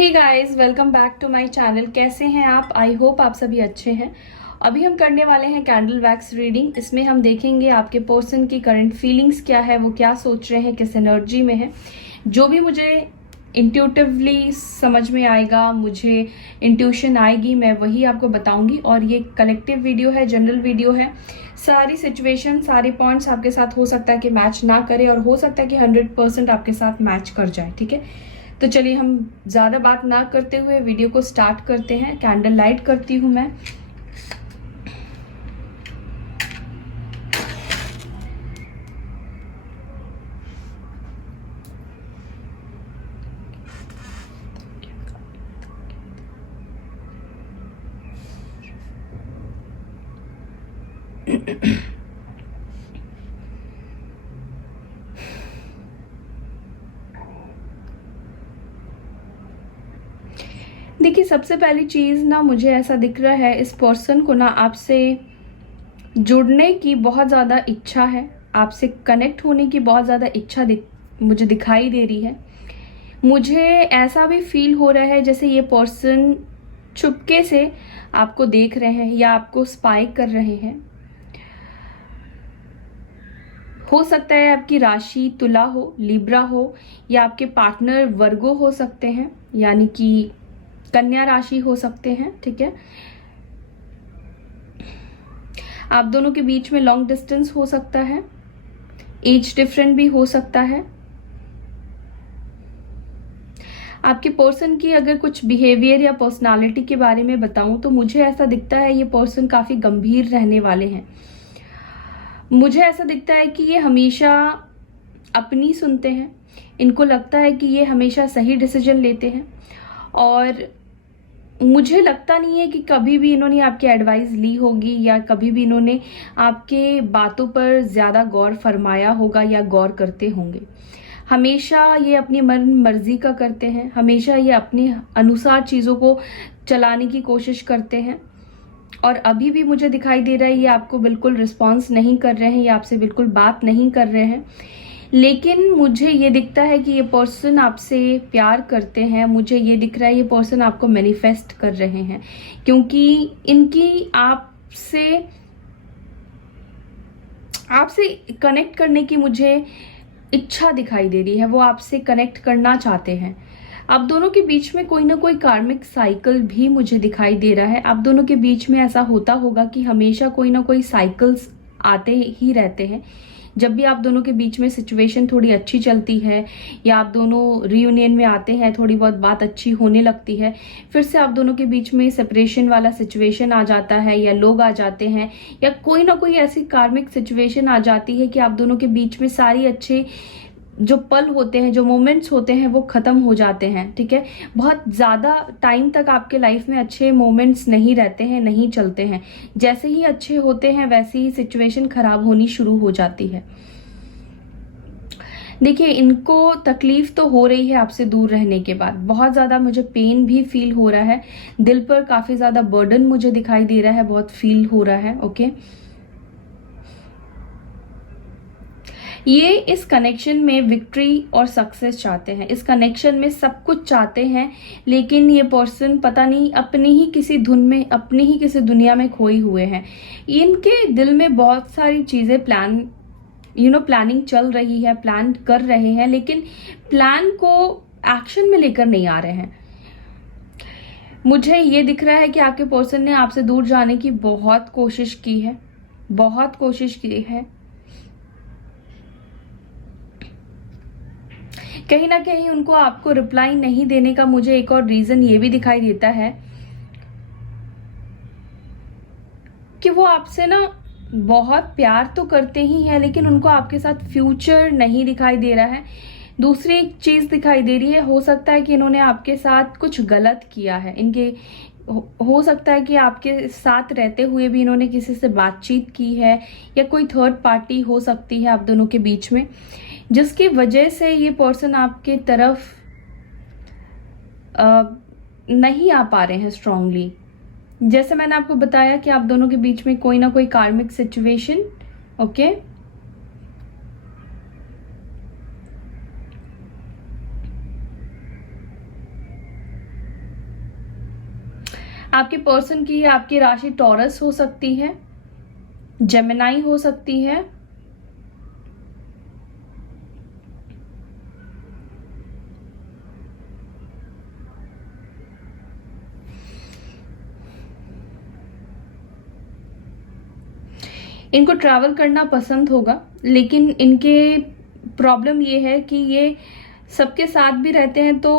Hey guys, welcome back to my channel. कैसे हैं आप? आई होप आप सभी अच्छे हैं। अभी हम करने वाले हैं कैंडल वैक्स रीडिंग। इसमें हम देखेंगे आपके पर्सन की करंट फीलिंग्स क्या है, वो क्या सोच रहे हैं, किस एनर्जी में है। जो भी मुझे इंट्यूटिवली समझ में आएगा, मुझे इंट्यूशन आएगी, मैं वही आपको बताऊंगी। और ये कलेक्टिव वीडियो है, जनरल वीडियो है। सारी सिचुएशन, सारे पॉइंट्स आपके साथ हो सकता है कि मैच ना करे और हो सकता है कि 100% आपके साथ मैच कर जाए। ठीक है, तो चलिए हम ज़्यादा बात ना करते हुए वीडियो को स्टार्ट करते हैं। कैंडल लाइट करती हूँ मैं। देखिए, सबसे पहली चीज़ ना, मुझे ऐसा दिख रहा है इस पर्सन को ना आपसे जुड़ने की बहुत ज़्यादा इच्छा है, आपसे कनेक्ट होने की बहुत ज़्यादा इच्छा मुझे दिखाई दे रही है। मुझे ऐसा भी फील हो रहा है जैसे ये पर्सन चुपके से आपको देख रहे हैं या आपको स्पाई कर रहे हैं। हो सकता है आपकी राशि तुला हो, लिब्रा हो, या आपके पार्टनर वर्गो हो सकते हैं, यानी कि कन्या राशि हो सकते हैं। ठीक है, आप दोनों के बीच में लॉन्ग डिस्टेंस हो सकता है, एज डिफरेंट भी हो सकता है। आपके पर्सन की अगर कुछ बिहेवियर या पर्सनालिटी के बारे में बताऊं तो मुझे ऐसा दिखता है ये पर्सन काफी गंभीर रहने वाले हैं। मुझे ऐसा दिखता है कि ये हमेशा अपनी सुनते हैं। इनको लगता है कि ये हमेशा सही डिसीजन लेते हैं और मुझे लगता नहीं है कि कभी भी इन्होंने आपकी एडवाइस ली होगी या कभी भी इन्होंने आपके बातों पर ज़्यादा गौर फरमाया होगा या गौर करते होंगे। हमेशा ये अपनी मन मर्जी का करते हैं, हमेशा ये अपने अनुसार चीज़ों को चलाने की कोशिश करते हैं। और अभी भी मुझे दिखाई दे रहा है ये आपको बिल्कुल रिस्पॉन्स नहीं कर रहे हैं, ये आपसे बिल्कुल बात नहीं कर रहे हैं। लेकिन मुझे ये दिखता है कि ये पर्सन आपसे प्यार करते हैं। मुझे ये दिख रहा है ये पर्सन आपको मैनिफेस्ट कर रहे हैं, क्योंकि इनकी आपसे कनेक्ट करने की मुझे इच्छा दिखाई दे रही है। वो आपसे कनेक्ट करना चाहते हैं। आप दोनों के बीच में कोई ना कोई कार्मिक साइकिल भी मुझे दिखाई दे रहा है। आप दोनों के बीच में ऐसा होता होगा कि हमेशा कोई ना कोई साइकिल्स आते ही रहते हैं। जब भी आप दोनों के बीच में सिचुएशन थोड़ी अच्छी चलती है या आप दोनों रियूनियन में आते हैं, थोड़ी बहुत बात अच्छी होने लगती है, फिर से आप दोनों के बीच में सेपरेशन वाला सिचुएशन आ जाता है या लोग आ जाते हैं या कोई ना कोई ऐसी कार्मिक सिचुएशन आ जाती है कि आप दोनों के बीच में सारी अच्छे जो पल होते हैं, जो मोमेंट्स होते हैं, वो खत्म हो जाते हैं। ठीक है, बहुत ज़्यादा टाइम तक आपके लाइफ में अच्छे मोमेंट्स नहीं रहते हैं, नहीं चलते हैं। जैसे ही अच्छे होते हैं वैसे ही सिचुएशन खराब होनी शुरू हो जाती है। देखिए, इनको तकलीफ तो हो रही है आपसे दूर रहने के बाद। बहुत ज़्यादा मुझे पेन भी फील हो रहा है, दिल पर काफ़ी ज़्यादा बर्डन मुझे दिखाई दे रहा है, बहुत फील हो रहा है। ओके, ये इस कनेक्शन में विक्ट्री और सक्सेस चाहते हैं, इस कनेक्शन में सब कुछ चाहते हैं। लेकिन ये पर्सन पता नहीं अपनी ही किसी धुन में, अपनी ही किसी दुनिया में खोए हुए हैं। इनके दिल में बहुत सारी चीजें प्लानिंग चल रही है, प्लान कर रहे हैं, लेकिन प्लान को एक्शन में लेकर नहीं आ रहे हैं। मुझे ये दिख रहा है कि आपके पर्सन ने आपसे दूर जाने की बहुत कोशिश की है, बहुत कोशिश की है। कहीं ना कहीं उनको आपको रिप्लाई नहीं देने का मुझे एक और रीजन ये भी दिखाई देता है कि वो आपसे ना बहुत प्यार तो करते ही हैं, लेकिन उनको आपके साथ फ्यूचर नहीं दिखाई दे रहा है। दूसरी एक चीज दिखाई दे रही है, हो सकता है कि इन्होंने आपके साथ कुछ गलत किया है। हो सकता है कि आपके साथ रहते हुए भी इन्होंने किसी से बातचीत की है या कोई थर्ड पार्टी हो सकती है आप दोनों के बीच में, जिसकी वजह से ये पर्सन आपके तरफ नहीं आ पा रहे हैं स्ट्रांगली। जैसे मैंने आपको बताया कि आप दोनों के बीच में कोई ना कोई कार्मिक सिचुएशन, ओके, आपके पर्सन की आपकी राशि टॉरस हो सकती है, जेमिनाई हो सकती है, इनको ट्रैवल करना पसंद होगा, लेकिन इनके प्रॉब्लम ये है कि ये सबके साथ भी रहते हैं तो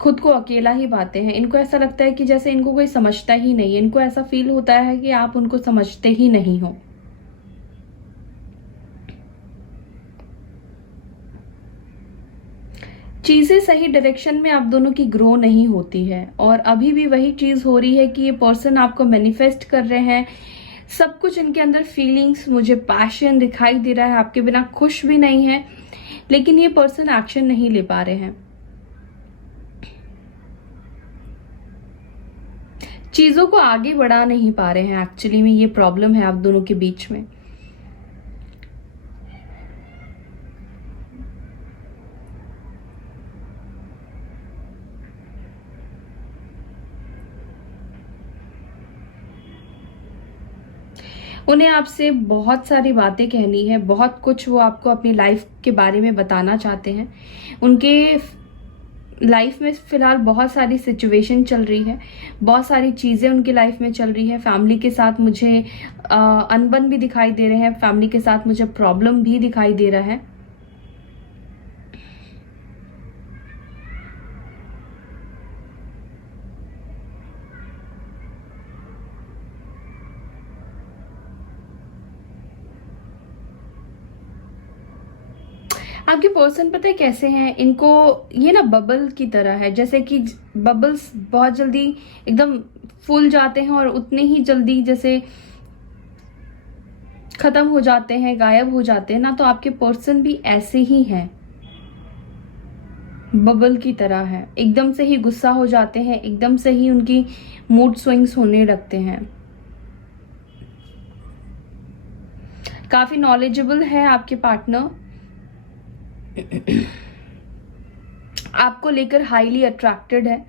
खुद को अकेला ही पाते हैं। इनको ऐसा लगता है कि जैसे इनको कोई समझता ही नहीं है, इनको ऐसा फील होता है कि आप उनको समझते ही नहीं हो। चीजें सही डायरेक्शन में आप दोनों की ग्रो नहीं होती है, और अभी भी वही चीज हो रही है कि ये पर्सन आपको मैनिफेस्ट कर रहे हैं, सब कुछ इनके अंदर फीलिंग्स, मुझे पैशन दिखाई दे रहा है, आपके बिना खुश भी नहीं है, लेकिन ये पर्सन एक्शन नहीं ले पा रहे हैं। चीजों को आगे बढ़ा नहीं पा रहे हैं, एक्चुअली में ये प्रॉब्लम है आप दोनों के बीच में। उन्हें आपसे बहुत सारी बातें कहनी है, बहुत कुछ वो आपको अपनी लाइफ के बारे में बताना चाहते हैं। उनके लाइफ में फिलहाल बहुत सारी सिचुएशन चल रही है, बहुत सारी चीज़ें उनकी लाइफ में चल रही है। फैमिली के साथ मुझे अनबन भी दिखाई दे रहे हैं, फैमिली के साथ मुझे प्रॉब्लम भी दिखाई दे रहा है। आपके पर्सन पता है कैसे हैं, इनको ये ना बबल की तरह है, जैसे कि बबल्स बहुत जल्दी एकदम फूल जाते हैं और उतने ही जल्दी जैसे खत्म हो जाते हैं, गायब हो जाते हैं ना, तो आपके पर्सन भी ऐसे ही हैं, बबल की तरह है। एकदम से ही गुस्सा हो जाते हैं, एकदम से ही उनकी मूड स्विंग्स होने लगते हैं। काफी नॉलेजेबल है आपके पार्टनर, आपको लेकर हाईली अट्रैक्टेड है,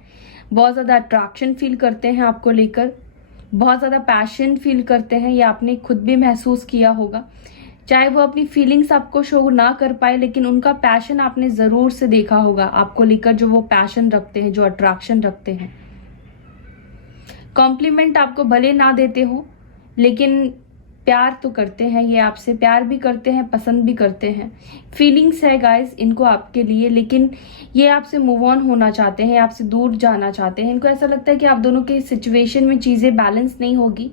बहुत ज़्यादा अट्रैक्शन फील करते हैं आपको लेकर, बहुत ज़्यादा पैशन फील करते हैं, ये आपने खुद भी महसूस किया होगा। चाहे वो अपनी फीलिंग्स आपको शो ना कर पाए, लेकिन उनका पैशन आपने ज़रूर से देखा होगा आपको लेकर, जो वो पैशन रखते हैं, जो अट्रैक्शन रखते हैं। कॉम्प्लीमेंट आपको भले ना देते हो, लेकिन प्यार तो करते हैं, ये आपसे प्यार भी करते हैं, पसंद भी करते हैं। फीलिंग्स है गाइस इनको आपके लिए, लेकिन ये आपसे मूव ऑन होना चाहते हैं, आपसे दूर जाना चाहते हैं। इनको ऐसा लगता है कि आप दोनों के सिचुएशन में चीज़ें बैलेंस नहीं होगी,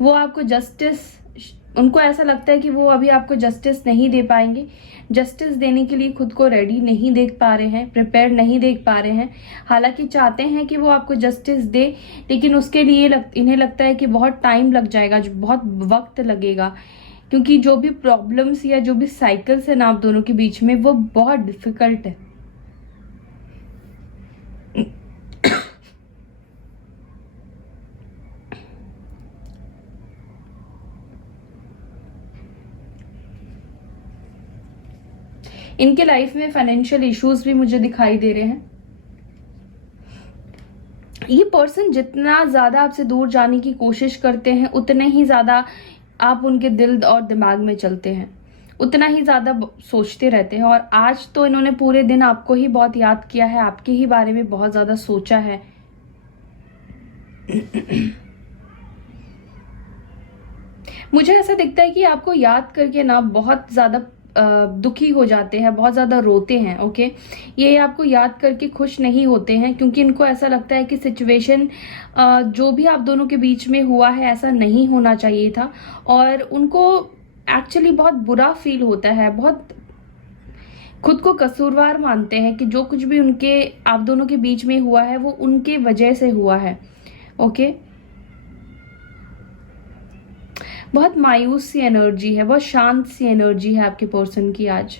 वो आपको जस्टिस, उनको ऐसा लगता है कि वो अभी आपको जस्टिस नहीं दे पाएंगे, जस्टिस देने के लिए खुद को रेडी नहीं देख पा रहे हैं, प्रिपेयर नहीं देख पा रहे हैं। हालांकि चाहते हैं कि वो आपको जस्टिस दे, लेकिन उसके लिए इन्हें लगता है कि बहुत टाइम लग जाएगा, जो बहुत वक्त लगेगा, क्योंकि जो भी प्रॉब्लम्स या जो भी साइकिल्स है ना आप दोनों के बीच में, वो बहुत डिफिकल्ट है। इनके लाइफ में फाइनेंशियल इश्यूज भी मुझे दिखाई दे रहे हैं। ये पर्सन जितना ज्यादा आपसे दूर जाने की कोशिश करते हैं, उतने ही ज्यादा आप उनके दिल और दिमाग में चलते हैं, उतना ही ज्यादा सोचते रहते हैं। और आज तो इन्होंने पूरे दिन आपको ही बहुत याद किया है, आपके ही बारे में बहुत ज्यादा सोचा है। मुझे ऐसा दिखता है कि आपको याद करके ना बहुत ज्यादा दुखी हो जाते हैं, बहुत ज़्यादा रोते हैं। ओके, ये आपको याद करके खुश नहीं होते हैं, क्योंकि इनको ऐसा लगता है कि सिचुएशन जो भी आप दोनों के बीच में हुआ है ऐसा नहीं होना चाहिए था, और उनको एक्चुअली बहुत बुरा फील होता है, बहुत खुद को कसूरवार मानते हैं कि जो कुछ भी उनके आप दोनों के बीच में हुआ है वो उनके वजह से हुआ है। ओके, बहुत मायूस सी एनर्जी है, बहुत शांत सी एनर्जी है आपके पर्सन की आज।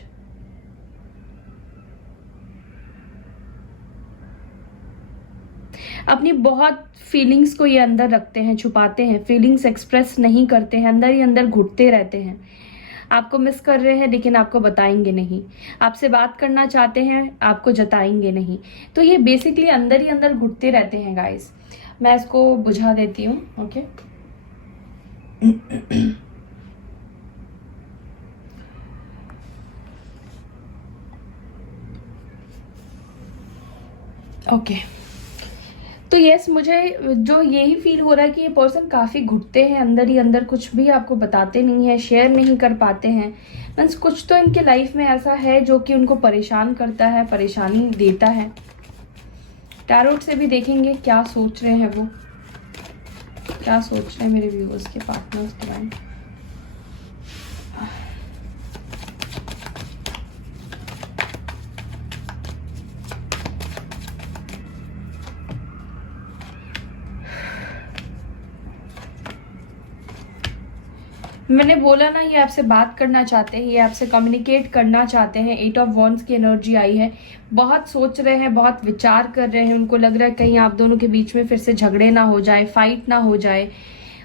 अपनी बहुत फीलिंग्स को ये अंदर रखते हैं, छुपाते हैं, फीलिंग्स एक्सप्रेस नहीं करते हैं, अंदर ही अंदर घुटते रहते हैं। आपको मिस कर रहे हैं लेकिन आपको बताएंगे नहीं, आपसे बात करना चाहते हैं, आपको जताएंगे नहीं। तो ये बेसिकली अंदर ही अंदर घुटते रहते हैं गाइस। मैं इसको बुझा देती हूँ। Okay, okay. तो यस, मुझे जो यही फील हो रहा है कि ये पर्सन काफ़ी घुटते हैं अंदर ही अंदर, कुछ भी आपको बताते नहीं है, शेयर नहीं कर पाते हैं। मीन्स कुछ तो इनके लाइफ में ऐसा है जो कि उनको परेशान करता है, परेशानी देता है। टैरोट से भी देखेंगे क्या सोच रहे हैं वो, क्या सोच रहे हैं मेरे व्यूअर्स के पार्टनर्स के बारे में। मैंने बोला ना, ये आपसे बात करना चाहते हैं, ये आपसे कम्युनिकेट करना चाहते हैं। 8 ऑफ वॉन्ड्स की एनर्जी आई है। बहुत सोच रहे हैं, बहुत विचार कर रहे हैं। उनको लग रहा है कहीं आप दोनों के बीच में फिर से झगड़े ना हो जाए, फाइट ना हो जाए।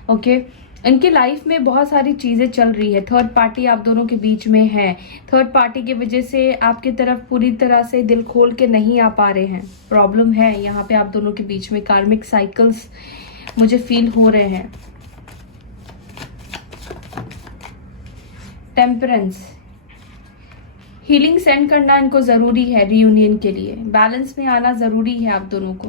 ओके, इनकी लाइफ में बहुत सारी चीज़ें चल रही है। थर्ड पार्टी आप दोनों के बीच में है। थर्ड पार्टी की वजह से आपकी तरफ पूरी तरह से दिल खोल के नहीं आ पा रहे हैं। प्रॉब्लम है यहाँ पे आप दोनों के बीच में। कार्मिक साइकिल्स मुझे फील हो रहे हैं। टेम्परेंस, हीलिंग सेंड करना इनको जरूरी है रियूनियन के लिए। बैलेंस में आना जरूरी है आप दोनों को।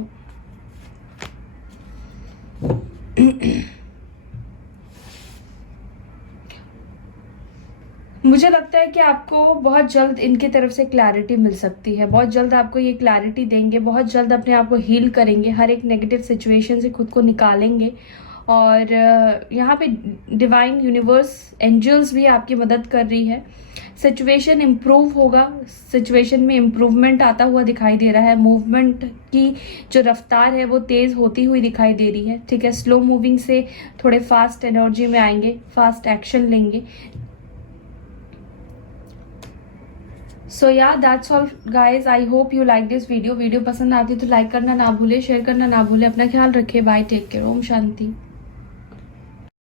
मुझे लगता है कि आपको बहुत जल्द इनकी तरफ से क्लैरिटी मिल सकती है। बहुत जल्द आपको ये क्लैरिटी देंगे, बहुत जल्द अपने आप को हील करेंगे, हर एक नेगेटिव सिचुएशन से खुद को निकालेंगे। और यहाँ पे डिवाइन यूनिवर्स, एंजल्स भी आपकी मदद कर रही है। सिचुएशन इम्प्रूव होगा, सिचुएशन में इम्प्रूवमेंट आता हुआ दिखाई दे रहा है। मूवमेंट की जो रफ्तार है वो तेज़ होती हुई दिखाई दे रही है। ठीक है, स्लो मूविंग से थोड़े फास्ट एनर्जी में आएंगे, फास्ट एक्शन लेंगे। सो या that's all guys, I hope you like this video. Video पसंद आती है तो लाइक करना ना भूले, शेयर करना ना भूले। अपना ख्याल रखें, bye, take care, Om Shanti.